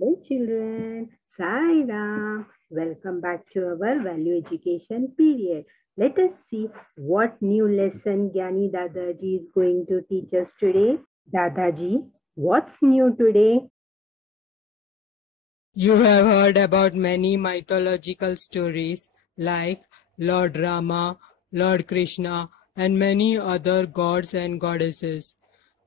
Hello children, Sai Ram. Welcome back to our value education period. Let us see what new lesson Gyani Dadaji is going to teach us today. Dadaji, what's new today? You have heard about many mythological stories like Lord Rama, Lord Krishna, and many other gods and goddesses.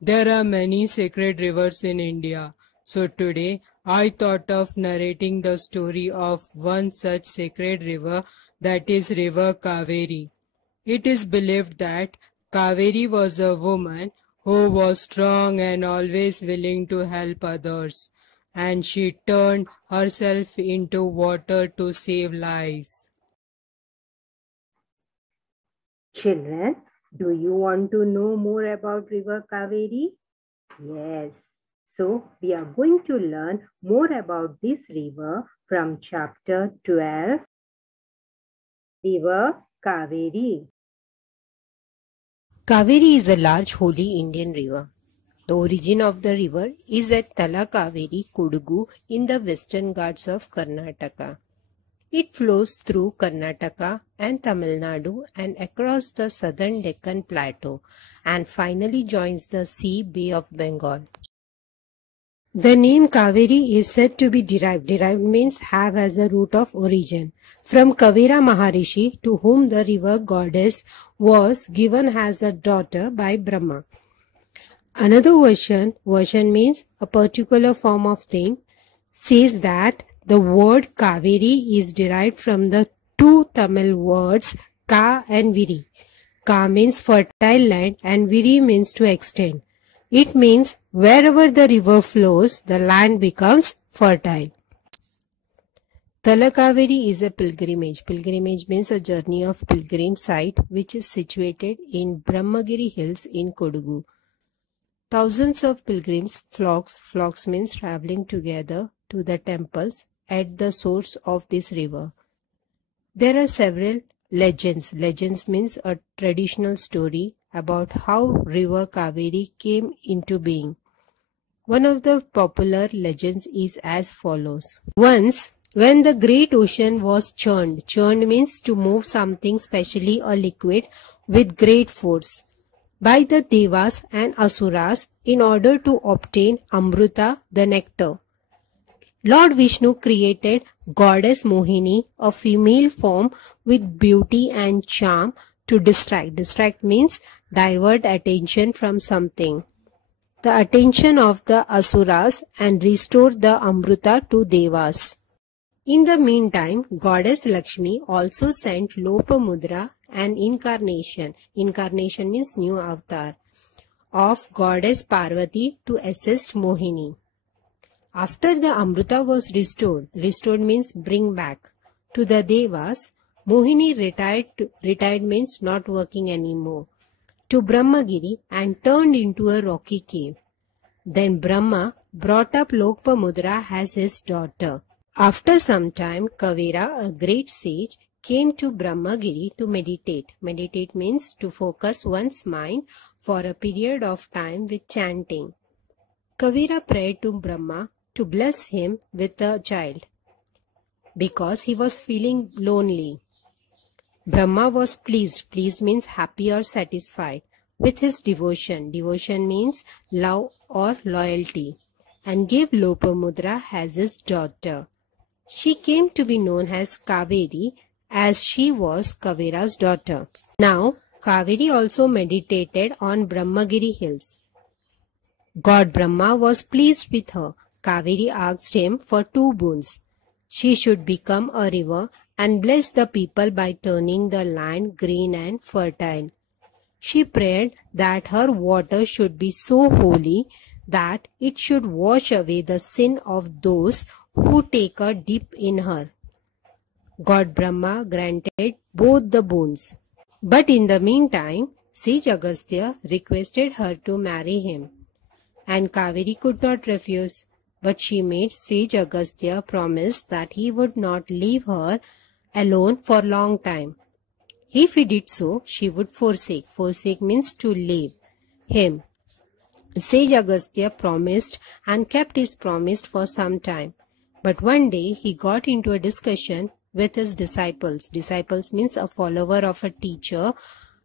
There are many sacred rivers in India. So today I thought of narrating the story of one such sacred river, that is River Kaveri. It is believed that Kaveri was a woman who was strong and always willing to help others, and she turned herself into water to save lives. Children, do you want to know more about River Kaveri? Yes. So we are going to learn more about this river from chapter 12, River Kaveri. Kaveri is a large holy Indian river. The origin of the river is at Talakaveri, Kodagu in the western Ghats of Karnataka. It flows through Karnataka and Tamil Nadu and across the southern Deccan Plateau and finally joins the Sea Bay of Bengal. The name Kaveri is said to be derived. Derived means have as a root of origin. From Kavera Maharishi, to whom the river goddess was given as a daughter by Brahma. Another version means a particular form of thing, says that the word Kaveri is derived from the two Tamil words Ka and Viri. Ka means fertile land and Viri means to extend. It means wherever the river flows, the land becomes fertile. Talakaveri is a pilgrimage. Pilgrimage means a journey of pilgrim site which is situated in Brahmagiri hills in Kodagu. Thousands of pilgrims, flocks means traveling together to the temples at the source of this river. There are several legends. Legends means a traditional story about how River Kaveri came into being. One of the popular legends is as follows. Once, when the great ocean was churned means to move something, specially a liquid, with great force, by the Devas and Asuras in order to obtain Amruta, the nectar. Lord Vishnu created goddess Mohini, a female form with beauty and charm, to distract. Distract means divert attention from something. The attention of the Asuras and restore the Amruta to Devas. In the meantime, goddess Lakshmi also sent Lopamudra, an incarnation. Incarnation means new avatar of goddess Parvati to assist Mohini. After the Amruta was restored means bring back, to the Devas, Mohini retired means not working anymore, to Brahmagiri and turned into a rocky cave. Then Brahma brought up Lopamudra as his daughter. After some time, Kavera, a great sage, came to Brahmagiri to meditate. Meditate means to focus one's mind for a period of time with chanting. Kavera prayed to Brahma to bless him with a child because he was feeling lonely. Brahma was pleased. Pleased means happy or satisfied with his devotion. Devotion means love or loyalty, and gave Lopamudra as his daughter. She came to be known as Kaveri as she was Kavera's daughter. Now, Kaveri also meditated on Brahmagiri hills. God Brahma was pleased with her. Kaveri asked him for two boons. She should become a river and bless the people by turning the land green and fertile. She prayed that her water should be so holy that it should wash away the sin of those who take a dip in her. God Brahma granted both the boons. But in the meantime, Sage Agastya requested her to marry him, and Kaveri could not refuse. But she made Sage Agastya promise that he would not leave her alone for a long time. If he did so, she would forsake. Forsake means to leave him. Sage Agastya promised and kept his promise for some time. But one day he got into a discussion with his disciples. Disciples means a follower of a teacher,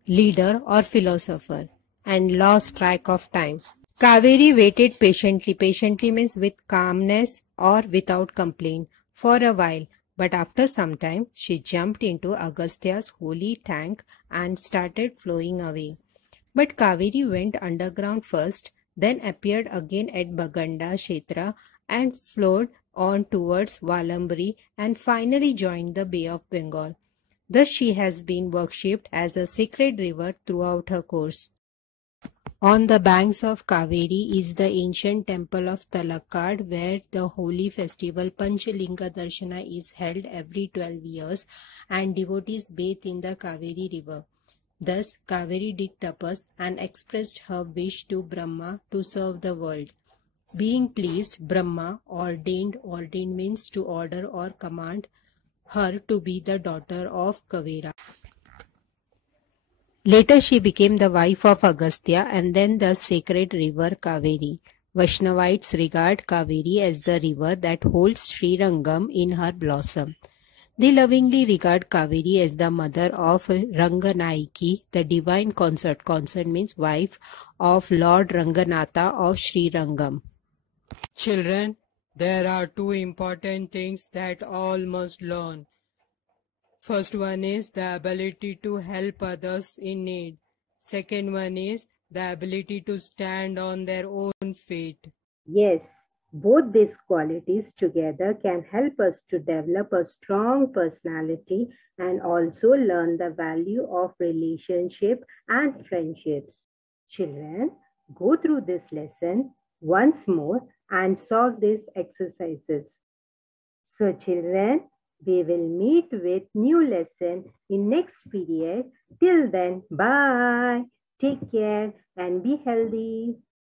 leader or philosopher, and lost track of time. Kaveri waited patiently. Patiently means with calmness or without complaint for a while. But after some time, she jumped into Agastya's holy tank and started flowing away. But Kaveri went underground first, then appeared again at Baganda Kshetra and flowed on towards Valambari and finally joined the Bay of Bengal. Thus she has been worshipped as a sacred river throughout her course. On the banks of Kaveri is the ancient temple of Talakkad, where the holy festival Panchalinga Darshana is held every 12 years and devotees bathe in the Kaveri river. Thus, Kaveri did tapas and expressed her wish to Brahma to serve the world. Being pleased, Brahma ordained means to order or command her to be the daughter of Kavera. Later she became the wife of Agastya and then the sacred river Kaveri. Vaishnavites regard Kaveri as the river that holds Sri Rangam in her blossom. They lovingly regard Kaveri as the mother of Ranganayaki, the divine consort. Consort means wife of Lord Ranganatha of Sri Rangam. Children, there are two important things that all must learn. First one is the ability to help others in need. Second one is the ability to stand on their own feet. Yes, both these qualities together can help us to develop a strong personality and also learn the value of relationship and friendships. Children, go through this lesson once more and solve these exercises. So children, we will meet with new lesson in next period. Till then, bye. Take care and be healthy.